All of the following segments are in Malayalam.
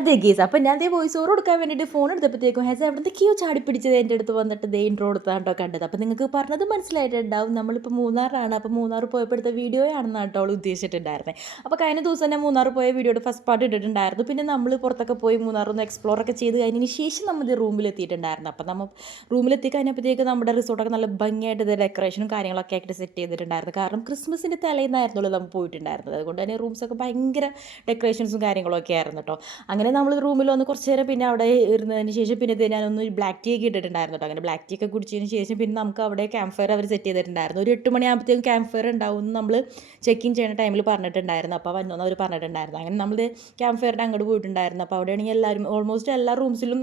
അതെ ഗീസ്. അപ്പം ഞാൻ വോയിസ് ഓവർ കൊടുക്കാൻ വേണ്ടിയിട്ട് ഫോൺ എടുത്തപ്പോഴത്തേക്കും ഹെസ് എവിടത്തേക്കോ ചാടി പിടിച്ചത് എൻ്റെ അടുത്ത് വന്നിട്ട് ഇൻട്രോ കൊടുത്താണ്ടോ കണ്ടത്. അപ്പം നിങ്ങൾക്ക് പറഞ്ഞത് മനസ്സിലായിട്ടുണ്ടാവും. നമ്മളിപ്പോൾ മൂന്നാറാണ്. അപ്പോൾ മൂന്നാർ പോയപ്പോൾ എടുത്ത വീഡിയോയാണെന്ന് കേട്ടോ അവൾ ഉദ്ദേശിച്ചിട്ടുണ്ടായിരുന്നത്. അപ്പോൾ കഴിഞ്ഞ ദിവസം തന്നെ മൂന്നാർ പോയ വീഡിയോയുടെ ഫസ്റ്റ് പാർട്ട് ഇട്ടിട്ടുണ്ടായിരുന്നു. പിന്നെ നമ്മൾ പുറത്തൊക്കെ പോയി മൂന്നാറൊന്ന് എക്സ്പ്ലോർ ഒക്കെ ചെയ്ത് കഴിഞ്ഞതിന് ശേഷം നമ്മൾ റൂമിലെത്തിയിട്ടുണ്ടായിരുന്നു. അപ്പം നമ്മൾ റൂമിലെത്തി കഴിഞ്ഞപ്പോഴത്തേക്ക് നമ്മുടെ റിസോർട്ടൊക്കെ നല്ല ഭംഗിയായിട്ട് ഡെക്കറേഷനും കാര്യങ്ങളൊക്കെ ആയിട്ട് സെറ്റ് ചെയ്തിട്ടുണ്ടായിരുന്നു. കാരണം ക്രിസ്മസിൻ്റെ തലേന്നായിരുന്നുള്ളൂ നമ്മൾ പോയിട്ടുണ്ടായിരുന്നത്. അതുകൊണ്ട് തന്നെ റൂംസൊക്കെ ഭയങ്കര ഡെക്കറേഷൻസും കാര്യങ്ങളൊക്കെ ആയിരുന്നു കേട്ടോ. അങ്ങനെ നമ്മൾ റൂമിൽ വന്ന് കുറച്ച് നേരം പിന്നെ അവിടെ ഇരുന്നതിന് ശേഷം പിന്നെ ഞാനൊന്ന് ബ്ലാക്ക് ടീ ഒക്കെ ഇട്ടിട്ടുണ്ടായിരുന്നു കേട്ടോ. അങ്ങനെ ബ്ലാക്ക് ടീ ഒക്കെ കുടിച്ചതിന് ശേഷം പിന്നെ നമുക്ക് അവിടെ ക്യാമ്പ് ഫയർ അവർ സെറ്റ് ചെയ്തിട്ടുണ്ടായിരുന്നു. ഒരു 8 മണിയാകുമ്പോഴത്തേക്കും ക്യാമ്പ് ഫയർ ഉണ്ടാവും എന്ന് നമ്മൾ ചെക്ക് ഇൻ ചെയ്യുന്ന ടൈമിൽ പറഞ്ഞിട്ടുണ്ടായിരുന്നു. അപ്പോൾ വന്നോന്ന് അവർ പറഞ്ഞിട്ടുണ്ടായിരുന്നു. അങ്ങനെ നമ്മൾ ക്യാമ്പ് ഫയറിൻ്റെ അങ്ങോട്ട് പോയിട്ടുണ്ടായിരുന്നു. അപ്പോൾ അവിടെയാണെങ്കിൽ എല്ലാവരും ഓൾമോസ്റ്റ് എല്ലാ റൂംസിലും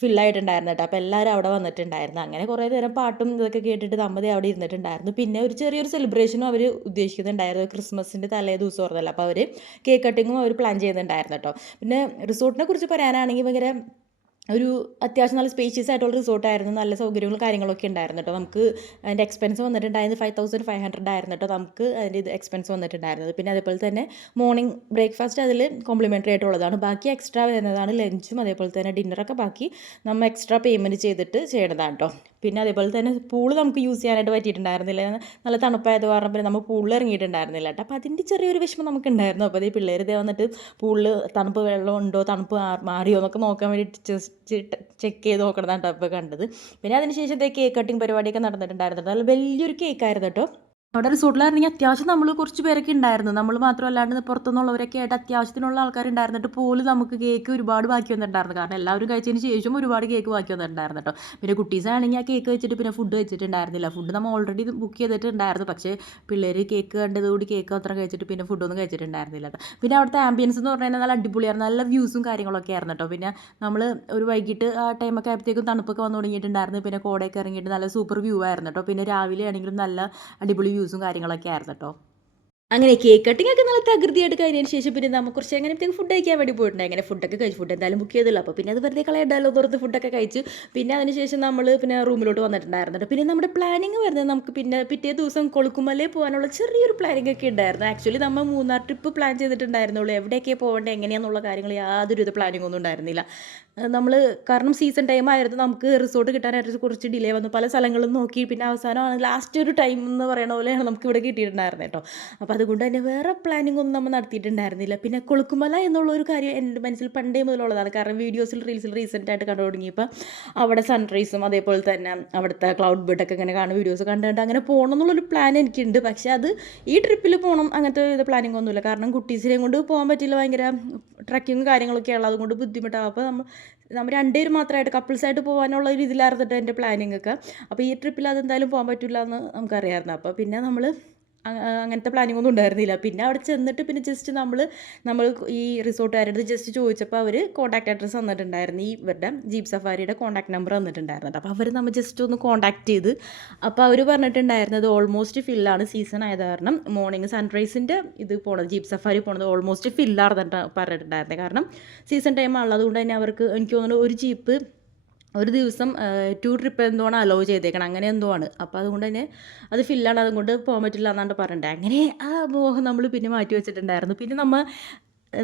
ഫില്ലായിട്ടുണ്ടായിരുന്നു കേട്ടോ. അപ്പോൾ എല്ലാവരും അവിടെ വന്നിട്ടുണ്ടായിരുന്നു. അങ്ങനെ കുറേ നേരം പാട്ടും ഇതൊക്കെ കേട്ടിട്ട് നമ്മൾ അവിടെ ഇരുന്നിട്ടുണ്ടായിരുന്നു. പിന്നെ ഒരു ചെറിയൊരു സെലിബ്രേഷനും അവർ ഉദ്ദേശിക്കുന്നുണ്ടായിരുന്നു. ക്രിസ്മസിൻ്റെ തലേ ദിവസം ഓർന്നല്ലോ. അപ്പോൾ അവർ കേക്ക് കട്ടിങ്ങും അവർ പ്ലാൻ ചെയ്യുന്നുണ്ടായിരുന്നു കേട്ടോ. പിന്നെ റിസോർട്ടിനെ കുറിച്ച് പറയാനാണെങ്കിൽ ഭയങ്കര ഒരു അത്യാവശ്യം നല്ല സ്പേഷ്യസ് ആയിട്ടുള്ള റിസോർട്ടായിരുന്നു. നല്ല സൗകര്യങ്ങളും കാര്യങ്ങളൊക്കെ ഉണ്ടായിരുന്നു കേട്ടോ. നമുക്ക് അതിൻ്റെ എക്സ്പെൻസ് വന്നിട്ടുണ്ടായിരുന്നു 5500 ആയിരുന്നു കേട്ടോ നമുക്ക് അതിൻ്റെ എക്സ്പെൻസ് വന്നിട്ടുണ്ടായിരുന്നത്. പിന്നെ അതേപോലെ തന്നെ മോർണിംഗ് ബ്രേക്ക്ഫാസ്റ്റ് അതിൽ കോംപ്ലിമെൻ്ററി ആയിട്ടുള്ളതാണ്. ബാക്കി എക്സ്ട്രാ വരുന്നതാണ് ലഞ്ചും അതേപോലെ തന്നെ ഡിന്നറൊക്കെ ബാക്കി നമ്മൾ എക്സ്ട്രാ പേയ്മെൻറ്റ് ചെയ്തിട്ട് ചെയ്യണതാണ് കേട്ടോ. പിന്നെ അതേപോലെ തന്നെ പൂള് നമുക്ക് യൂസ് ചെയ്യാനായിട്ട് പറ്റിയിട്ടുണ്ടായിരുന്നില്ല. നല്ല തണുപ്പായത് കാരണം പിന്നെ നമ്മൾ പൂളിൽ ഇറങ്ങിയിട്ടുണ്ടായിരുന്നില്ല കേട്ടോ. അപ്പോൾ അതിൻ്റെ ചെറിയൊരു വിഷമം നമുക്കുണ്ടായിരുന്നു. അപ്പോൾ ഈ പിള്ളേർ ഇതേ വന്നിട്ട് പൂളിൽ തണുപ്പ് വെള്ളം ഉണ്ടോ, തണുപ്പ് മാറിയോ എന്നൊക്കെ നോക്കാൻ വേണ്ടിയിട്ട് ചെക്ക് ചെയ്ത് നോക്കണതാണ് കേട്ടോ ഇപ്പോൾ കണ്ടത്. പിന്നെ അതിനുശേഷം കേക്ക് കട്ടിങ് പരിപാടിയൊക്കെ നടന്നിട്ടുണ്ടായിരുന്നു. നല്ല വലിയൊരു കേക്കായിരുന്നു കേട്ടോ. അവിടെ റിസോർട്ടിലായിരുന്നെങ്കിൽ അത്യാവശ്യം നമ്മൾ കുറച്ച് പേരൊക്കെ ഉണ്ടായിരുന്നു. നമ്മൾ മാത്രമല്ലാണ്ട് പുറത്തുനിന്നുള്ളവരൊക്കെ ആയിട്ട് അത്യാവശ്യത്തിനുള്ള ആൾക്കാരുണ്ടായിരുന്നിട്ട് പോലും നമുക്ക് കേക്ക് ഒരുപാട് ബാക്കി വന്നിട്ടുണ്ടായിരുന്നു. കാരണം എല്ലാവരും കഴിച്ചതിന് ശേഷം ഒരുപാട് കേക്ക് ബാക്കി വന്നിട്ടുണ്ടായിരുന്നു കേട്ടോ. പിന്നെ കുട്ടീസാണെങ്കിൽ ആ കേക്ക് വെച്ചിട്ട് പിന്നെ ഫുഡ് വെച്ചിട്ടുണ്ടായിരുന്നില്ല. ഫുഡ് നമ്മൾ ഓൾറെഡി ബുക്ക് ചെയ്തിട്ടുണ്ടായിരുന്നു. പക്ഷേ പിള്ളേർ കേക്ക് കണ്ടതുകൂടി കേക്ക് അത്ര കഴിച്ചിട്ട് പിന്നെ ഫുഡൊന്നും കഴിച്ചിട്ടുണ്ടായിരുന്നില്ല കേട്ടോ. പിന്നെ അവിടുത്തെ ആംബിയൻസ് എന്ന് പറഞ്ഞാൽ നല്ല അടിപൊളിയായിരുന്നു. നല്ല വ്യൂസും കാര്യങ്ങളൊക്കെ ആയിരുന്നു കേട്ടോ. പിന്നെ നമ്മൾ ഒരു വൈകിട്ട് ആ ടൈമൊക്കെ ആയപ്പോഴത്തേക്കും തണുപ്പൊക്കെ വന്നു തുടങ്ങിയിട്ടുണ്ടായിരുന്നു. പിന്നെ കോടയൊക്കെ ഇറങ്ങിയിട്ട് നല്ല സൂപ്പർ വ്യൂ ആയിരുന്നു കേട്ടോ. പിന്നെ രാവിലെ ആണെങ്കിലും നല്ല അടിപൊളി വ്യൂസും കാര്യങ്ങളൊക്കെ ആയിരുന്നു കേട്ടോ. അങ്ങനെ കേക്ക് കട്ടിംഗ് ഒക്കെ നല്ല തകൃതിയായിട്ട് കഴിഞ്ഞതിന് ശേഷം പിന്നെ നമ്മൾ കുറച്ച് എങ്ങനെയൊക്കെ ഫുഡ് കഴിക്കാൻ വേണ്ടി പോയിട്ടുണ്ട്. അങ്ങനെ ഫുഡൊക്കെ കഴിച്ചു. ഫുഡ് എന്തായാലും ബുക്ക് ചെയ്തില്ല. അപ്പോൾ പിന്നെ അത് വെറുതെ കളയണ്ടല്ലോ തുറത്ത് ഫുഡൊക്കെ കഴിച്ചു. പിന്നെ അതിനുശേഷം നമ്മൾ പിന്നെ റൂമിലോട്ട് വന്നിട്ടുണ്ടായിരുന്നു. പിന്നെ നമ്മുടെ പ്ലാനിങ് വരുന്നത് നമുക്ക് പിന്നെ പിറ്റേ ദിവസം കൊളുക്കുമലയിൽ പോകാനുള്ള ചെറിയൊരു പ്ലാനിങ് ഒക്കെ ഉണ്ടായിരുന്നു. ആക്ച്വലി നമ്മൾ മൂന്നാർ ട്രിപ്പ് പ്ലാൻ ചെയ്തിട്ടുണ്ടായിരുന്നുള്ളൂ. എവിടെയൊക്കെ പോകേണ്ടത് എങ്ങനെയാണെന്നുള്ള കാര്യങ്ങൾ യാതൊരു ഇത് പ്ലാനിങ് ഒന്നും ഉണ്ടായിരുന്നില്ല. നമ്മൾ കാരണം സീസൺ ടൈം ആയിരുന്നു. നമുക്ക് റിസോർട്ട് കിട്ടാനായിട്ട് കുറച്ച് ഡിലേ വന്നു. പല സ്ഥലങ്ങളും നോക്കി പിന്നെ അവസാനമാണ് ലാസ്റ്റ് ഒരു ടൈം എന്ന് പറയുന്ന പോലെയാണ് നമുക്ക് ഇവിടെ കിട്ടിയിട്ടുണ്ടായിരുന്നത് കേട്ടോ. അപ്പോൾ അതുകൊണ്ട് തന്നെ വേറെ പ്ലാനിങ് ഒന്നും നമ്മൾ നടത്തിയിട്ടുണ്ടായിരുന്നില്ല. പിന്നെ കൊളുക്കുമല എന്നുള്ളൊരു കാര്യം എൻ്റെ മനസ്സിൽ പണ്ടേ മുതലുള്ളതാണ്. കാരണം വീഡിയോസിൽ റീൽസിൽ റീസെൻ്റായിട്ട് കണ്ടു തുടങ്ങിയപ്പോൾ അവിടെ സൺറൈസും അതേപോലെ തന്നെ അവിടുത്തെ ക്ലൗഡ് ബെഡൊക്കെ ഇങ്ങനെ കാണുന്ന വീഡിയോസ് കണ്ടുകൊണ്ട് അങ്ങനെ പോകണം എന്നുള്ളൊരു പ്ലാൻ എനിക്കുണ്ട്. പക്ഷേ അത് ഈ ട്രിപ്പിൽ പോകണം അങ്ങനത്തെ ഇത് പ്ലാനിങ് ഒന്നുമില്ല. കാരണം കുട്ടീസിനെയും കൊണ്ട് പോകാൻ പറ്റില്ല. ഭയങ്കര ട്രക്കിങ്ങും കാര്യങ്ങളൊക്കെ ഉള്ളത് അതുകൊണ്ട് ബുദ്ധിമുട്ടാകും. അപ്പോൾ നമ്മൾ രണ്ടുപേരും മാത്രമായിട്ട് കപ്പിൾസായിട്ട് പോകാനുള്ള ഒരു ഇതിലായിരുന്നിട്ട് എൻ്റെ പ്ലാനിങ് ഒക്കെ. അപ്പോൾ ഈ ട്രിപ്പിൽ അതെന്തായാലും പോകാൻ പറ്റില്ല എന്ന് നമുക്കറിയാമായിരുന്നു. അപ്പോൾ പിന്നെ നമ്മൾ അങ്ങനത്തെ പ്ലാനിങ് ഒന്നും ഉണ്ടായിരുന്നില്ല. പിന്നെ അവിടെ ചെന്നിട്ട് പിന്നെ ജസ്റ്റ് നമ്മൾ ഈ റിസോർട്ടുകാരുടെ ജസ്റ്റ് ചോദിച്ചപ്പോൾ അവർ കോൺടാക്ട് അഡ്രസ്സ് തന്നിട്ടുണ്ടായിരുന്നു. ഈ ഇവരുടെ ജീപ്പ് സഫാരിയുടെ കോൺടാക്ട് നമ്പർ തന്നിട്ടുണ്ടായിരുന്നു. അപ്പോൾ അവർ നമ്മൾ ജസ്റ്റ് ഒന്ന് കോൺടാക്ട് ചെയ്ത് അപ്പോൾ അവർ പറഞ്ഞിട്ടുണ്ടായിരുന്നത് ഓൾമോസ്റ്റ് ഫില്ലാണ്. സീസൺ ആയത് കാരണം മോർണിംഗ് സൺറൈസിൻ്റെ ഇത് പോണത് ജീപ്പ് സഫാരി പോണത് ഓൾമോസ്റ്റ് ഫില്ലാണെന്നിട്ട് പറഞ്ഞിട്ടുണ്ടായിരുന്നത്. കാരണം സീസൺ ടൈം ആണല്ലോ. അതുകൊണ്ട് തന്നെ അവർക്ക് എനിക്ക് തോന്നുന്നു ഒരു ജീപ്പ് ഒരു ദിവസം 2 ട്രിപ്പ് എന്തോ ആണ് അലോ ചെയ്തേക്കണം. അങ്ങനെ എന്തോ ആണ്. അപ്പോൾ അതുകൊണ്ട് തന്നെ അത് ഫില്ലാണ്. അതുകൊണ്ട് പോകാൻ പറ്റില്ല എന്നാണ് പറഞ്ഞിട്ട് അങ്ങനെ ആ മോഹം നമ്മൾ പിന്നെ മാറ്റി വെച്ചിട്ടുണ്ടായിരുന്നു. പിന്നെ നമ്മൾ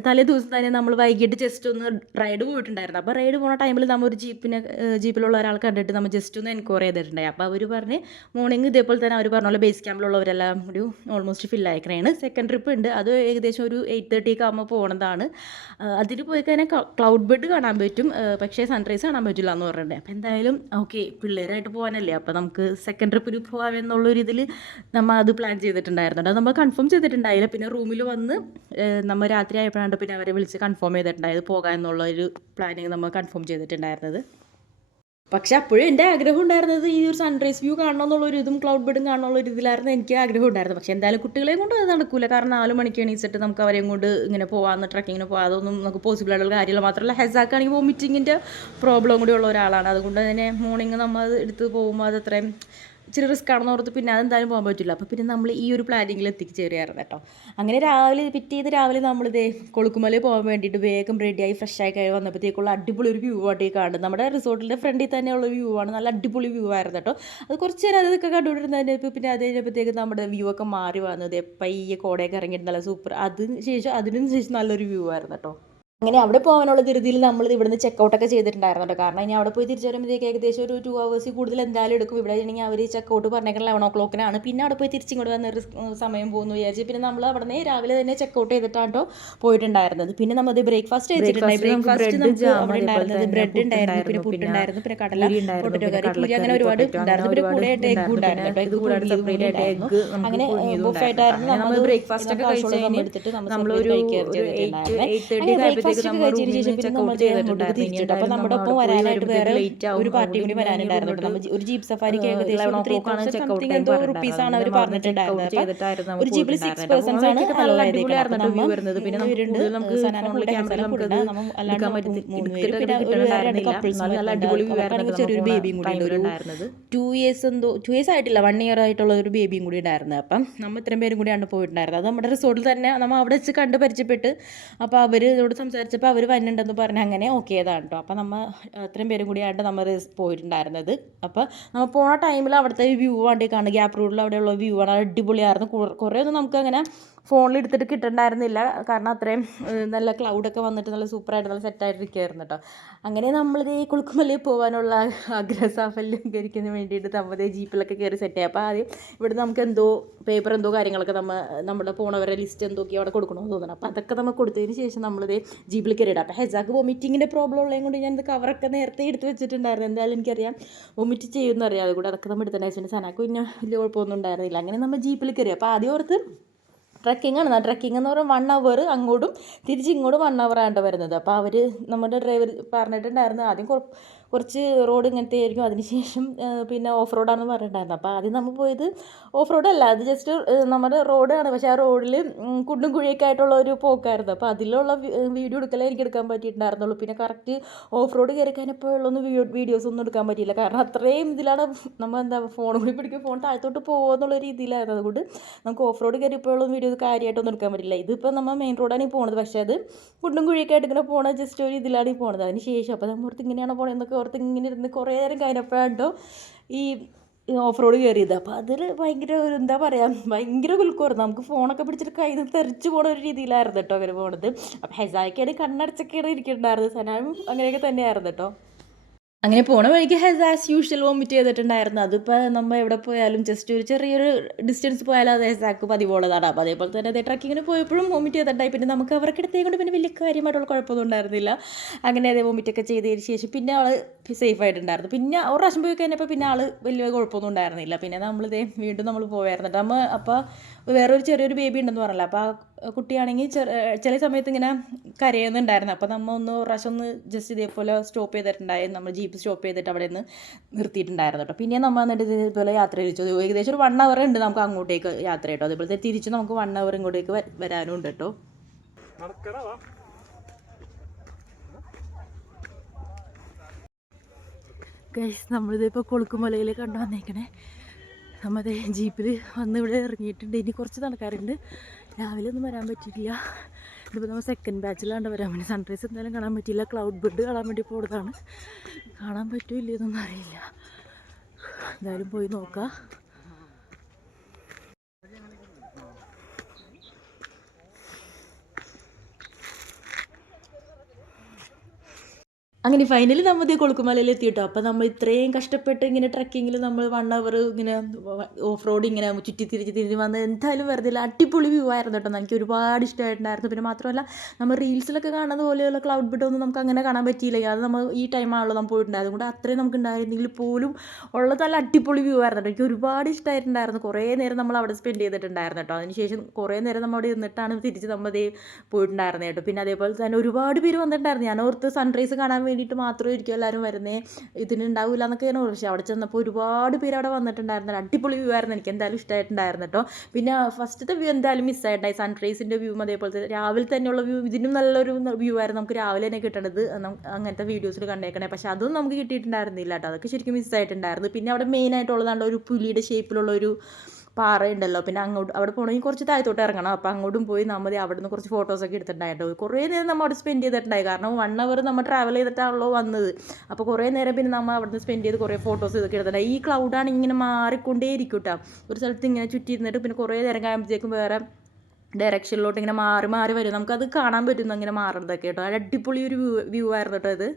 തലേ ദിവസം തന്നെ നമ്മൾ വൈകിട്ട് ജസ്റ്റ് ഒന്ന് റൈഡ് പോയിട്ടുണ്ടായിരുന്നു. അപ്പോൾ റൈഡ് പോകുന്ന ടൈമിൽ നമ്മൾ ഒരു ജീപ്പിലുള്ള ഒരാൾ കണ്ടിട്ട് നമ്മൾ ജസ്റ്റ് ഒന്ന് എൻക്വയറി ചെയ്തിട്ടുണ്ടായി. അപ്പോൾ അവർ പറഞ്ഞ് മോർണിംഗ് ഇതേപോലെ തന്നെ അവർ പറഞ്ഞ പോലെ ബേസ് ക്യാമ്പിലുള്ളവരെല്ലാം ഒരു ഓൾമോസ്റ്റ് ഫില്ലായിക്കണേണ്. സെക്കൻഡ് ട്രിപ്പ് ഉണ്ട്. അത് ഏകദേശം ഒരു 8:30 ഒക്കെ ആകുമ്പോൾ പോകണതാണ്. അതിൽ പോയി കഴിഞ്ഞാൽ ക്ലൗഡ് ബെഡ് കാണാൻ പറ്റും. പക്ഷേ സൺറൈസ് കാണാൻ പറ്റില്ല എന്ന് പറഞ്ഞിട്ടുണ്ട്. അപ്പോൾ എന്തായാലും ഓക്കെ പിള്ളേരായിട്ട് പോകാനല്ലേ അപ്പോൾ നമുക്ക് സെക്കൻഡ് ട്രിപ്പിൽ പോകാമെന്നുള്ളൊരു ഇതിൽ നമ്മൾ അത് പ്ലാൻ ചെയ്തിട്ടുണ്ടായിരുന്നു. അത് നമ്മൾ കൺഫേം ചെയ്തിട്ടുണ്ടായില്ല. പിന്നെ റൂമിൽ വന്ന് നമ്മൾ രാത്രി ആയപ്പോൾ പിന്നെ അവരെ വിളിച്ച് കൺഫേം ചെയ്തിട്ടുണ്ടായത് പോകാം എന്നുള്ളൊരു പ്ലാനിങ് നമ്മൾ കൺഫേം ചെയ്തിട്ടുണ്ടായിരുന്നത്. പക്ഷെ അപ്പോഴും എൻ്റെ ആഗ്രഹം ഉണ്ടായിരുന്നത് ഈ ഒരു സൺറൈസ് വ്യൂ കാണണം എന്നുള്ളൊരു ഇതും ക്ലൗഡ് ബെഡും കാണാനുള്ള ഒരു ഇതിലായിരുന്നു എനിക്ക് ആഗ്രഹം ഉണ്ടായിരുന്നു. പക്ഷേ എന്തായാലും കുട്ടികളെയും കൊണ്ട് അത് നടക്കില്ല. കാരണം 4 മണിക്ക് എണീച്ചിട്ട് നമുക്ക് അവരെയും കൊണ്ട് ഇങ്ങനെ പോകാമെന്ന് ട്രക്കിങ്ങിന് പോകാം അതൊന്നും നമുക്ക് പോസിബിൾ ആയിട്ടുള്ള കാര്യമില്ല. മാത്രമല്ല ഹെസാക്കാണെങ്കിൽ വോമിറ്റിങ്ങിൻ്റെ പ്രോബ്ലം കൂടി ഉള്ള ഒരാളാണ്. അതുകൊണ്ട് തന്നെ മോർണിംഗ് നമ്മൾ അത് എടുത്ത് പോകുമ്പോൾ അത് അത്രയും ഇച്ചിരി റിസ്ക് ആണെന്ന് ഓർത്ത് പിന്നെ അതെന്തായാലും പോകാൻ പറ്റില്ല. അപ്പോൾ പിന്നെ നമ്മൾ ഈ ഒരു പ്ലാനിങ്ങിൽ എത്തിച്ചേറിയായിരുന്നു കേട്ടോ. അങ്ങനെ രാവിലെ നമ്മളിതേ കൊളുക്കുമലയിൽ പോകാൻ വേണ്ടിയിട്ട് വേഗം റെഡിയായി ഫ്രഷായി കഴിവ് വന്നപ്പോഴത്തേക്കുള്ള അടിപൊളി ഒരു വ്യൂ ആയിട്ട് കാണുന്നത് നമ്മുടെ റിസോർട്ടിൻ്റെ ഫ്രണ്ടിൽ തന്നെയുള്ള വ്യൂ ആണ്. നല്ല അടിപൊളി വ്യൂ ആയിരുന്നു കേട്ടോ. അത് കുറച്ച് നേരം അതൊക്കെ കണ്ടുകൊണ്ടിരുന്നതിന് പിന്നെ അത് കഴിഞ്ഞപ്പോഴത്തേക്ക് നമ്മുടെ വ്യൂ ഒക്കെ മാറി വന്നത് പയ്യെ കോടയൊക്കെ ഇറങ്ങിയിട്ട് നല്ല സൂപ്പർ അതിന് ശേഷം നല്ലൊരു വ്യൂ ആയിരുന്നു കേട്ടോ. അങ്ങനെ അവിടെ പോകാനുള്ള ധൃതിയിൽ നമ്മൾ ഇവിടുന്ന് ചെക്കൗട്ടൊക്കെ ചെയ്തിട്ടുണ്ടായിരുന്നു കേട്ടോ. കാരണം ഇനി അവിടെ പോയി തിരിച്ചു വരുമ്പോഴത്തേക്ക് ഏകദേശം ഒരു 2 hours കൂടുതൽ എന്തായാലും എടുക്കും. ഇവിടെ ആണെങ്കിൽ അവർ ചെക്കൗട്ട് പറഞ്ഞേക്കുന്നത് 11 o'clockനാണ്. പിന്നെ അവിടെ പോയി തിരിച്ചിങ്ങോട്ട് വന്നൊരു സമയം പോകുന്നു വിചാരിച്ച് പിന്നെ നമ്മൾ അവിടെ നിന്ന് രാവിലെ തന്നെ ചെക്കൗട്ട് ചെയ്തിട്ടാണ് കേട്ടോ പോയിട്ടുണ്ടായിരുന്നത്. പിന്നെ നമ്മൾ ബ്രേക്ക്ഫാസ്റ്റ് കഴിച്ചിട്ടുണ്ടായി. ബ്രേക്ക്ഫാസ്റ്റ് നമുക്ക് അവിടെ ഉണ്ടായിരുന്നത് ബ്രെഡ് ഉണ്ടായിരുന്നു, പിന്നെ പുട്ടുണ്ടായിരുന്നു, പിന്നെ കടല, പൊട്ടറ്റോ കറി, പൂരി, അങ്ങനെ ഒരുപാട് ഉണ്ടായിരുന്നു. പിന്നെ കൂടെ എഗ്ഗും ഉണ്ടായിരുന്നു കേട്ടോ. എഗ്ഗ് പുഴുങ്ങിയതുണ്ടായിരുന്നു. അങ്ങനെ ബുഫായിട്ടായിരുന്നു നമ്മൾ ബ്രേക്ക്ഫാസ്റ്റ് ഒക്കെ കഴിച്ചിട്ട് നമ്മൾ കഴിക്കാറുണ്ടായിരുന്നത്. കഴിച്ചതിന് ശേഷം പിന്നെ നമ്മൾ തിരിച്ചിട്ട് അപ്പോൾ നമ്മുടെ ഒപ്പം വരാനായിട്ട് വേറെ ഒരു പാർട്ടി കൂടി വരാനുണ്ടായിരുന്നു. നമ്മൾ ഒരു ജീപ്പ് സഫാരിക്ക് ഏകദേശം ₹3,000 അവർ പറഞ്ഞിട്ടുണ്ടായിരുന്നത്. ഒരു ജീപ്പിൽ 6 persons ആണ് അലോ ആയതേക്കുന്നത്. ചെറിയൊരു ബേബിയും കൂടി ഉണ്ട്. 2 years ആയിട്ടില്ല, 1 year ആയിട്ടുള്ള ഒരു ബേബിയും കൂടി ഉണ്ടായിരുന്നു. അപ്പം നമ്മൾ ഇത്രയും പേരും കൂടിയാണ് പോയിട്ടുണ്ടായിരുന്നത്. അത് നമ്മുടെ റിസോർട്ടിൽ തന്നെ നമ്മൾ അവിടെ വെച്ച് കണ്ട് പരിചയപ്പെട്ട് അപ്പോൾ അവർ ഇതോട് സംസാരിച്ചപ്പോൾ അവർ വരുന്നുണ്ടെന്ന് പറഞ്ഞ് അങ്ങനെ ഓക്കെ ചെയ്താണ് കേട്ടോ. അപ്പോൾ നമ്മൾ ഇത്രയും പേരും കൂടിയായിട്ട് നമ്മൾ പോയിട്ടുണ്ടായിരുന്നത്. അപ്പോൾ നമ്മൾ പോണ ടൈമിൽ അവിടുത്തെ വ്യൂ വണ്ടി കാണുക, ഗ്യാപ്പ് റോഡിൽ അവിടെയുള്ള വ്യൂ ആണ്, അടിപൊളിയായിരുന്നു. കുറേ ഒന്നും നമുക്ക് അങ്ങനെ ഫോണിൽ എടുത്തിട്ട് കിട്ടണ്ടായിരുന്നില്ല, കാരണം അത്രയും നല്ല ക്ലൗഡൊക്കെ വന്നിട്ട് നല്ല സൂപ്പറായിട്ട് നല്ല സെറ്റായിട്ടിരിക്കുകയായിരുന്നു കേട്ടോ. അങ്ങനെ നമ്മളിത് കുളുക്കുമലയിൽ പോകാനുള്ള ആഗ്രഹസാഫല്യം കരിക്കുന്നതിന് വേണ്ടിയിട്ട് നമ്മൾ ജീപ്പിലൊക്കെ കയറി സെറ്റ് ആയി. അപ്പോൾ ആദ്യം ഇവിടെ നമുക്ക് പേപ്പർ കാര്യങ്ങളൊക്കെ നമ്മുടെ പോണവരെ ലിസ്റ്റ് എന്തൊക്കെയോ അവിടെ കൊടുക്കണമെന്ന് തോന്നണം. അപ്പോൾ അതൊക്കെ നമ്മൾ കൊടുത്തതിന് ശേഷം നമ്മളിത് ജീപ്പിൽ കയറിയിടാം. അപ്പോൾ ഹെസാക്ക് വൊമിറ്റിങ്ങിൻ്റെ പ്രോബ്ലം ഉള്ളതും കൊണ്ട് ഞാൻ ഇത് കവറൊക്കെ നേരത്തെ എടുത്ത് വെച്ചിട്ടുണ്ടായിരുന്നു. എന്തായാലും എനിക്കറിയാം വൊമിറ്റ് ചെയ്യുമെന്ന് അറിയാം, അതുകൊണ്ട് അതൊക്കെ നമ്മൾ എടുത്തിട്ടുണ്ടായിരുന്നു. സനാക്ക് പിന്നെ വലിയ കുഴപ്പമൊന്നും ഉണ്ടായിരുന്നില്ല. അങ്ങനെ നമ്മൾ ജീപ്പിൽ കയറി. അപ്പോൾ ആദ്യം ഓർത്ത് ട്രക്കിംഗ് ആണ്. ട്രക്കിംഗ് എന്ന് പറയുമ്പോൾ 1 hour അങ്ങോട്ടും തിരിച്ച് ഇങ്ങോട്ടും 1 hour ആണ് വരുന്നത്. അപ്പോൾ അവർ നമ്മുടെ ഡ്രൈവർ പറഞ്ഞിട്ടുണ്ടായിരുന്നു ആദ്യം കുറച്ച് റോഡ് ഇങ്ങനത്തെ ആയിരിക്കും, അതിനുശേഷം പിന്നെ ഓഫ് റോഡാണെന്ന് പറഞ്ഞിട്ടുണ്ടായിരുന്നു. അപ്പോൾ ആദ്യം നമ്മൾ പോയത് ഓഫ് റോഡല്ല, അത് ജസ്റ്റ് നമ്മുടെ റോഡാണ്. പക്ഷേ ആ റോഡിൽ കുണ്ടും കുഴിയൊക്കെ ആയിട്ടുള്ള ഒരു പോക്കായിരുന്നു. അപ്പോൾ അതിലുള്ള വീഡിയോ എനിക്ക് എടുക്കാൻ പറ്റിയിട്ടുണ്ടായിരുന്നുള്ളൂ. പിന്നെ കറക്റ്റ് ഓഫ് റോഡ് കയറി കഴിഞ്ഞപ്പോഴൊന്നും വീഡിയോസ് ഒന്നും എടുക്കാൻ പറ്റിയില്ല, കാരണം അത്രയും ഇതിലാണ് നമ്മൾ ഫോൺ കൂടി പിടിക്കും, ഫോൺ താഴത്തോട്ട് പോകുമെന്നുള്ള രീതിയിലായിരുന്നു. അതുകൊണ്ട് നമുക്ക് ഓഫ് റോഡ് കയറിയപ്പോഴുള്ള വീഡിയോസ് കാര്യമായിട്ടൊന്നും എടുക്കാൻ പറ്റില്ല. ഇതിപ്പോൾ നമ്മൾ മെയിൻ റോഡാണ് ഈ പോകുന്നത്, പക്ഷേ അത് കുണ്ടും കുഴിയൊക്കെ ആയിട്ട് ഇങ്ങനെ പോകണത് ജസ്റ്റ് ഒരു ഇതിലാണ് ഈ പോകുന്നത്. അതിന് ശേഷം അപ്പോൾ നമ്മൾ ഓർത്ത് ഇങ്ങനെയാണ് പോകണമെന്നൊക്കെ ഓർത്ത് ഇങ്ങനെ ഇരുന്ന് കുറേ നേരം കഴിഞ്ഞപ്പോഴാണ്ടോ ഈ ഓഫ് റോഡ് കയറിയത്. അപ്പോൾ അതിൽ ഭയങ്കര ഒരു എന്താ പറയുക, ഭയങ്കര കുലുക്കമായിരുന്നു. നമുക്ക് ഫോണൊക്കെ പിടിച്ചിട്ട് കയ്യിൽ നിന്ന് തെറിച്ച് പോണ ഒരു രീതിയിലായിരുന്നു കേട്ടോ അവർ പോണത്. അപ്പോൾ ഹെസായിക്കാണ് കണ്ണടച്ചൊക്കെയാണ് ഇരിക്കുന്നുണ്ടായിരുന്നത്, സനായും അങ്ങനെയൊക്കെ തന്നെയായിരുന്നു കേട്ടോ. അങ്ങനെ പോണ വഴിക്ക് ആസ് യൂഷ്വൽ വോമിറ്റ് ചെയ്തിട്ടുണ്ടായിരുന്നു. അതിപ്പോൾ നമ്മൾ എവിടെ പോയാലും ജസ്റ്റ് ഒരു ചെറിയൊരു ഡിസ്റ്റൻസ് പോയാലും അത് ഹെസാക്ക് പതിവുള്ളതാണ്. അപ്പോൾ അതേപോലെ തന്നെ അതേ ട്രക്കിങ്ങിന് പോയപ്പോഴും വോമിറ്റ് ചെയ്തിട്ടുണ്ടായി. പിന്നെ നമുക്ക് അവർക്ക് എടുത്തേ കൊണ്ട് പിന്നെ വലിയ കാര്യമായിട്ടുള്ള കുഴപ്പമൊന്നും ഉണ്ടായിരുന്നില്ല. അങ്ങനെ അതേ വോമിറ്റൊക്കെ ചെയ്തതിന് ശേഷം പിന്നെ ആൾ സേഫ് ആയിട്ടുണ്ടായിരുന്നു. പിന്നെ ഒരു പ്രാവശ്യം പോയി കഴിഞ്ഞപ്പോൾ പിന്നെ ആൾ വലിയ കുഴപ്പമൊന്നും ഉണ്ടായിരുന്നില്ല. പിന്നെ നമ്മളിതേ വീണ്ടും നമ്മൾ പോയായിരുന്നു. നമ്മൾ അപ്പോൾ വേറൊരു ചെറിയൊരു ബേബി ഉണ്ടെന്ന് പറഞ്ഞല്ലോ. അപ്പോൾ ആ കുട്ടിയാണെങ്കിൽ ചില സമയത്ത് ഇങ്ങനെ കരയുന്നുണ്ടായിരുന്നു. അപ്പോൾ നമ്മൾ ഒരു പ്രാവശ്യം ജസ്റ്റ് ഇതേപോലെ സ്റ്റോപ്പ് ചെയ്തിട്ടുണ്ടായിരുന്നു. നമ്മൾ ജീപ്പ് സ്റ്റോപ്പ് ചെയ്തിട്ട് അവിടെ നിന്ന് നിർത്തിയിട്ടുണ്ടായിരുന്നു കേട്ടോ. പിന്നെ നമ്മൾ എന്നിട്ട് ഇതേപോലെ യാത്ര തിരിച്ചു. ഏകദേശം ഒരു 1 hour ഉണ്ട് നമുക്ക് അങ്ങോട്ടേക്ക് യാത്ര കേട്ടോ. അതേപോലെ തിരിച്ച് നമുക്ക് 1 hour ഇങ്ങോട്ടേക്ക് വരാനും ഉണ്ട് കേട്ടോ. ഗൈസ്, നമ്മളിതിപ്പോൾ കൊളുക്കുമലയിൽ കണ്ടു വന്നേക്കണേ. നമ്മുടെ ജീപ്പിൽ വന്ന് ഇവിടെ ഇറങ്ങിയിട്ടുണ്ട്. ഇനി കുറച്ച് നടക്കാറുണ്ട്. രാവിലെ ഒന്നും വരാൻ പറ്റിയില്ല. ഇതിപ്പോൾ നമ്മൾ സെക്കൻഡ് ബാച്ചിലാണ്ട് വരാൻ വേണ്ടി. സൺറൈസ് എന്തായാലും കാണാൻ പറ്റിയില്ല. ക്ലൗഡ് ബെഡ് കാണാൻ വേണ്ടി പോകുന്നതാണ്. കാണാൻ പറ്റില്ല എന്നൊന്നും അറിയില്ല. എന്തായാലും പോയി നോക്കാം. അങ്ങനെ ഫൈനലി നമ്മൾ കൊളുക്കുമലയിൽ എത്തിയിട്ടോ. അപ്പോൾ നമ്മൾ ഇത്രയും കഷ്ടപ്പെട്ട് ഇങ്ങനെ ട്രക്കിങ്ങിൽ നമ്മൾ 1 hour ഇങ്ങനെ ഓഫ് റോഡ് ഇങ്ങനെ തിരിച്ച് വന്ന് എന്തായാലും വെറുതെ അടിപൊളി വ്യൂ ആയിരുന്നു കേട്ടോ. എനിക്ക് ഒരുപാട് ഇഷ്ടമായിട്ടുണ്ടായിരുന്നു. പിന്നെ മാത്രമല്ല നമ്മൾ റീൽസിലൊക്കെ കാണുന്നത് പോലെയുള്ള ക്ലൗഡ് ബെഡ് ഒന്നും നമുക്ക് അങ്ങനെ കാണാൻ പറ്റിയില്ല. അത് നമ്മൾ ഈ ടൈമാണല്ലോ നമ്മൾ പോയിട്ടുണ്ടായത്. അതുകൊണ്ട് അത്രയും നമുക്ക് ഉണ്ടായിരുന്നെങ്കിൽ പോലും ഉള്ളത് നല്ല അടിപൊളി വ്യൂ ആയിരുന്നു കേട്ടോ. എനിക്ക് ഒരുപാട് ഇഷ്ടമായിട്ടുണ്ടായിരുന്നു. കുറേ നേരം നമ്മൾ അവിടെ സ്പെൻഡ് ചെയ്തിട്ടുണ്ടായിരുന്നു കേട്ടോ. അതിനുശേഷം കുറേ നേരം നമ്മൾ അവിടെ ഇരുന്നിട്ടാണ് തിരിച്ച് നമ്മൾ പോയിട്ടുണ്ടായിരുന്നത് കേട്ടോ. പിന്നെ അതേപോലെ തന്നെ ഒരുപാട് പേര് വന്നിട്ടുണ്ടായിരുന്നു. ഞാൻ ഓർത്ത് സൺറൈസ് കാണാൻ വേണ്ടിയിട്ട് മാത്രമായിരിക്കും എല്ലാവരും വരുന്നത്, ഇതിനുണ്ടാവില്ല എന്നൊക്കെയാണ്. പക്ഷേ അവിടെ ചെന്നപ്പോൾ ഒരുപാട് പേര് അവിടെ വന്നിട്ടുണ്ടായിരുന്നു. അടിപൊളി വ്യൂ ആയിരുന്നു. എനിക്ക് എന്തായാലും ഇഷ്ടമായിട്ടുണ്ടായിരുന്നു കേട്ടോ. പിന്നെ ഫസ്റ്റത്തെ വ്യൂ എന്തായാലും മിസ്സായിട്ടുണ്ടായി. സൺറൈസിൻ്റെ വ്യൂ അതേപോലത്തെ രാവിലെ തന്നെയുള്ള വ്യൂ, ഇതിനും നല്ലൊരു വ്യൂ ആയിരുന്നു നമുക്ക് രാവിലെ തന്നെ കിട്ടേണ്ടത്. അങ്ങനത്തെ വീഡിയോസിൽ കണ്ടേക്കണേ. പക്ഷേ അതൊന്നും നമുക്ക് കിട്ടിയിട്ടുണ്ടായിരുന്നില്ല കേട്ടോ. അതൊക്കെ ശരിക്കും മിസ്സായിട്ടുണ്ടായിരുന്നു. പിന്നെ അവിടെ മെയിനായിട്ടുള്ളതാണ് ഒരു പുലിയുടെ ഷേപ്പിലുള്ള ഒരു പാറ ഉണ്ടല്ലോ. പിന്നെ അങ്ങോട്ട് അവിടെ പോകണമെങ്കിൽ കുറച്ച് താഴത്തോട്ട് ഇറങ്ങണം. അപ്പോൾ അങ്ങോട്ടും പോയി നമ്മൾ അവിടെ നിന്ന് കുറച്ച് ഫോട്ടോസൊക്കെ എടുത്തിട്ടുണ്ടായിരുന്നു. കുറേ നേരം നമ്മൾ അവിടെ സ്പെൻഡ് ചെയ്തിട്ടുണ്ടായി. കാരണം 1 hour നമ്മൾ ട്രാവൽ ചെയ്തിട്ടാണല്ലോ വന്നത്. അപ്പോൾ കുറേ നേരം പിന്നെ നമ്മൾ അവിടെ നിന്ന് സ്പെൻഡ് ചെയ്ത് കുറേ ഫോട്ടോസ് ഇതൊക്കെ എടുത്തിട്ടുണ്ടായി. ഈ ക്ലൗഡാണ് ഇങ്ങനെ മാറിക്കൊണ്ടേ ഇരിക്കും കേട്ടോ. ഒരു സ്ഥലത്ത് ഇങ്ങനെ ചുറ്റിയിരുന്നിട്ട് പിന്നെ കുറേ നേരം കഴിയുമ്പോഴത്തേക്കും വേറെ ഡയറക്ഷനിലോട്ട് ഇങ്ങനെ മാറി മാറി വരും. നമുക്കത് കാണാൻ പറ്റുന്നു അങ്ങനെ മാറുന്നതൊക്കെ കേട്ടോ. അത് അടിപൊളി ഒരു വ്യൂ ആയിരുന്നു കേട്ടോ ഇത്.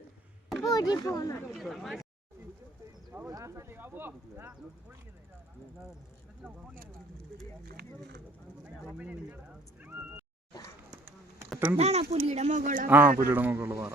പുലിയുടെ മുകളിലുള്ള പാറ.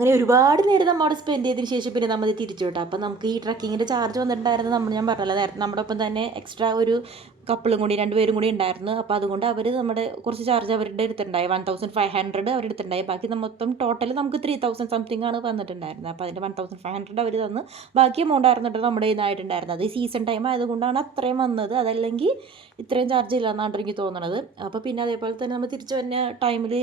അങ്ങനെ ഒരുപാട് നേരം നമ്മൾ അവിടെ സ്പെൻഡ് ചെയ്തതിന് ശേഷം പിന്നെ നമ്മൾ തിരിച്ചു വിട്ടു. അപ്പം നമുക്ക് ഈ ട്രക്കിങ്ങിൻ്റെ ചാർജ് വന്നിട്ടുണ്ടായിരുന്നത് ഞാൻ പറഞ്ഞല്ലോ നേരത്തെ നമ്മുടെ ഒപ്പം തന്നെ എക്സ്ട്രാ ഒരു കപ്പിളും കൂടി 2 പേരും കൂടി ഉണ്ടായിരുന്നു. അപ്പോൾ അതുകൊണ്ട് അവർ നമ്മുടെ കുറച്ച് ചാർജ് അവരുടെ എടുത്തിട്ടുണ്ടായി. 1500 അവരുടെ എടുത്തിട്ടുണ്ടായി. ബാക്കി മൊത്തം ടോട്ടൽ നമുക്ക് 3000 സംതിങ് ആണ് വന്നിട്ടുണ്ടായിരുന്നത്. അപ്പോൾ അതിൻ്റെ 1500 അവർ തന്ന് ബാക്കി എമൗണ്ട് ആയിരുന്നിട്ട് നമ്മുടെ ഇതായിട്ടുണ്ടായിരുന്നത്. അത് സീസൺ ടൈം ആയതുകൊണ്ടാണ് അത്രയും വന്നത്. അതല്ലെങ്കിൽ ഇത്രയും ചാർജ് ഇല്ല എന്നാണ് എനിക്ക് തോന്നുന്നത്. അപ്പോൾ പിന്നെ അതേപോലെ തന്നെ നമ്മൾ തിരിച്ചു വരുന്ന ടൈമിൽ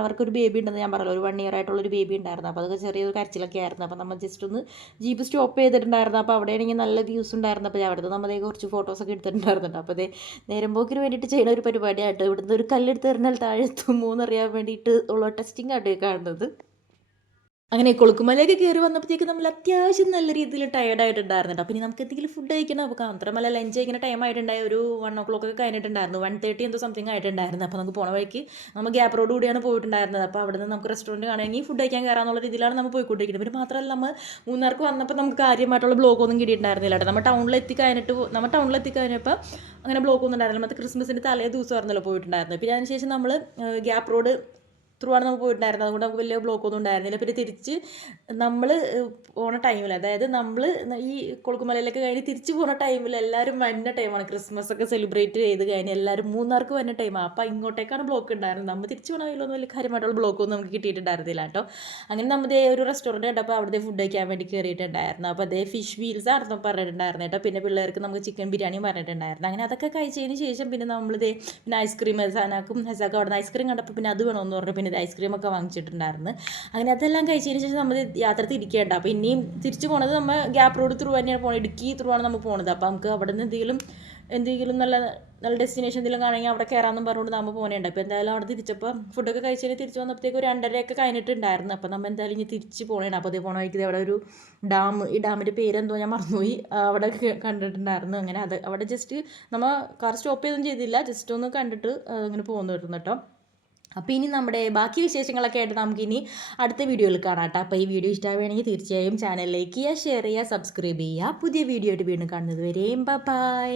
അവർക്കൊരു ബേബി ഉണ്ടെന്ന് ഞാൻ പറഞ്ഞല്ലോ. ഒരു 1 ഇയർ ആയിട്ടുള്ളൊരു ബേബി ഉണ്ടായിരുന്നു. അപ്പോൾ അതൊക്കെ ചെറിയൊരു കരച്ചിലൊക്കെ ആയിരുന്നു. അപ്പോൾ നമ്മൾ ജസ്റ്റ് ഒന്ന് ജീപ്പ് സ്റ്റോപ്പ് ചെയ്തിട്ടുണ്ടായിരുന്നു. അപ്പോൾ അവിടെയാണെങ്കിൽ നല്ല വ്യൂസ് ഉണ്ടായിരുന്നു. അപ്പോൾ അവിടുത്തെ നമ്മൾ കുറച്ച് ഫോട്ടോസൊക്കെ എടുത്തിട്ടുണ്ടായിരുന്നുണ്ട്. അപ്പോൾ നേരം പോക്കിന് വേണ്ടിയിട്ട് ചെയ്യുന്ന ഒരു പരിപാടിയായിട്ട് ഇവിടുന്ന് ഒരു കല്ലെടുത്ത് എറിഞ്ഞാൽ താഴെ എത്തുമോ എന്നറിയാൻ വേണ്ടിയിട്ട് ഉള്ള ടെസ്റ്റിംഗ് ആയിട്ട് കാണുന്നത്. അങ്ങനെ കൊളുക്കുമലയൊക്കെ കയറി വന്നപ്പോഴത്തേക്ക് നമ്മൾ അത്യാവശ്യം നല്ല രീതിയിൽ ടയർഡായിട്ടുണ്ടായിരുന്നുണ്ട്. അപ്പോൾ ഇനി നമുക്ക് എന്തെങ്കിലും ഫുഡ് കഴിക്കണം. അപ്പോൾ കാന്തമല ലഞ്ച് കഴിക്കുന്ന ടൈം ആയിട്ടുണ്ടായി. ഒരു 1 o'clock ഒക്കെ കഴിഞ്ഞിട്ടുണ്ടായിരുന്നു. 1:30 എന്തോ സംതിങ് ആയിട്ടുണ്ടായിരുന്നു. അപ്പോൾ നമുക്ക് പോണ വഴിക്ക് നമ്മൾ ഗ്യാപ്പ് റോഡ് കൂടിയാണ് പോയിട്ടുണ്ടായിരുന്നത്. അപ്പോൾ അവിടെ നിന്ന് നമുക്ക് റെസ്റ്റോറൻറ്റ് കാണുമെങ്കിൽ ഫുഡ് കഴിക്കാൻ കയറാന്നുള്ള രീതിയിലാണ് നമ്മൾ പോയിക്കൊണ്ടിരിക്കുന്നത്. പിന്നെ മാത്രമല്ല നമ്മൾ മൂന്നാർക്ക് വന്നപ്പോൾ നമുക്ക് കാര്യമായിട്ടുള്ള ബ്ലോക്ക് ഒന്നും കിട്ടിയിട്ടുണ്ടായിരുന്നില്ല കേട്ടോ. നമ്മൾ ടൗണിലെത്തിക്കഴിഞ്ഞപ്പോൾ അങ്ങനെ ബ്ലോക്ക് ഒന്നും ഉണ്ടായിരുന്നില്ല. മറ്റേ ക്രിസ്മസിൻ്റെ തലേ ദിവസമായിരുന്നല്ലോ പോയിട്ടുണ്ടായിരുന്നത്. പിന്നെ അതിനുശേഷം നമ്മൾ ഗ്യാപ്പ് റോഡ് ത്രൂ ആണ് നമുക്ക് പോയിട്ടുണ്ടായിരുന്നത്. അതുകൊണ്ട് നമുക്ക് വലിയ ബ്ലോക്കൊന്നും ഉണ്ടായിരുന്നില്ല. പിന്നെ തിരിച്ച് നമ്മൾ പോണ ടൈമിൽ, അതായത് നമ്മൾ ഈ കൊളുക്കുമലയിലൊക്കെ കഴിഞ്ഞ് തിരിച്ച് പോകുന്ന ടൈമിൽ എല്ലാവരും വരുന്ന ടൈമാണ്. ക്രിസ്മസ് ഒക്കെ സെലിബ്രേറ്റ് ചെയ്ത് കഴിഞ്ഞ് എല്ലാവരും മൂന്നാർക്ക് വരുന്ന ടൈമാണ്. അപ്പോൾ ഇങ്ങോട്ടേക്കാണ് ബ്ലോക്ക് ഉണ്ടായിരുന്നത്. നമ്മൾ തിരിച്ച് പോകണ കയ്യിലൊന്നും വലിയ കാര്യമായിട്ടുള്ള ബ്ലോക്കൊന്നും നമുക്ക് കിട്ടിയിട്ടുണ്ടായിരുന്നില്ല കേട്ടോ. അങ്ങനെ നമ്മൾ ഒരു റെസ്റ്റോറൻറ്റ് കണ്ടപ്പോൾ അവിടുത്തെ ഫുഡ് കഴിക്കാൻ വേണ്ടി കയറിയിട്ടുണ്ടായിരുന്നു. അപ്പോൾ അതേ ഫിഷ് വീൽസ് ആയിരുന്നു പറഞ്ഞിട്ടുണ്ടായിരുന്നു കേട്ടോ. പിന്നെ പിള്ളേർക്ക് നമുക്ക് ചിക്കൻ ബിരിയാണിയും പറഞ്ഞിട്ടുണ്ടായിരുന്നു. അങ്ങനെ അതൊക്കെ കഴിച്ചതിന് ശേഷം പിന്നെ പിന്നെ ഐസ്ക്രീം ഹസാനാക്കും ഹസാക്കും അവിടെ നിന്ന് ഐസ്ക്രീം കണ്ടപ്പോൾ പിന്നെ അത് വേണമെന്ന് പറഞ്ഞു. പിന്നെ ഐസ്ക്രീമൊക്കെ വാങ്ങിച്ചിട്ടുണ്ടായിരുന്നു. അങ്ങനെ അതെല്ലാം കഴിച്ചതിന് ശേഷം നമ്മൾ യാത്ര തിരിക്കേണ്ട. അപ്പോൾ ഇനിയും തിരിച്ചു പോണത് നമ്മൾ ഗ്യാപ്പ് റോഡ് ത്രൂ തന്നെയാണ് പോകുന്നത്. ഇടുക്കി ത്രൂ ആണ് നമ്മൾ പോകുന്നത്. അപ്പോൾ നമുക്ക് അവിടെ നിന്ന് എന്തെങ്കിലും നല്ല ഡെസ്റ്റിനേഷൻ എന്തെങ്കിലും കാണുമെങ്കിൽ അവിടെ കയറാമെന്നും പറഞ്ഞുകൊണ്ട് നമ്മൾ പോകുന്നുണ്ട്. അപ്പോൾ എന്തായാലും അവിടെ തിരിച്ചപ്പോൾ ഫുഡൊക്കെ കഴിച്ചതിന് തിരിച്ച് വന്നപ്പോഴത്തേക്ക് ഒരു 2:30 ഒക്കെ കഴിഞ്ഞിട്ടുണ്ടായിരുന്നു. അപ്പോൾ നമ്മൾ എന്തായാലും ഇനി തിരിച്ച് പോകണേണ്. അപ്പോൾ അതേ പോണ വഴിക്ക് അവിടെ ഒരു ഡാം, ഈ ഡാമിൻ്റെ പേരെന്തോ ഞാൻ മറന്നുപോയി, അവിടെ കണ്ടിട്ടുണ്ടായിരുന്നു. അങ്ങനെ അവിടെ ജസ്റ്റ് നമ്മൾ കാർ സ്റ്റോപ്പ് ചെയ്തൊന്നും ചെയ്തില്ല, ജസ്റ്റ് ഒന്ന് കണ്ടിട്ട് അങ്ങനെ പോകുന്നു കേട്ടോ. അപ്പോൾ ഇനി നമ്മുടെ ബാക്കി വിശേഷങ്ങളൊക്കെ ആയിട്ട് നമുക്കിനി അടുത്ത വീഡിയോയിൽ കാണാം കേട്ടോ. അപ്പോൾ ഈ വീഡിയോ ഇഷ്ടമാവുകയാണെങ്കിൽ തീർച്ചയായും ചാനൽ ലൈക്ക് ചെയ്യുക, ഷെയർ ചെയ്യുക, സബ്സ്ക്രൈബ് ചെയ്യുക. പുതിയ വീഡിയോ ആയിട്ട് വീണ്ടും കാണുന്നത് വരെയും ബൈ.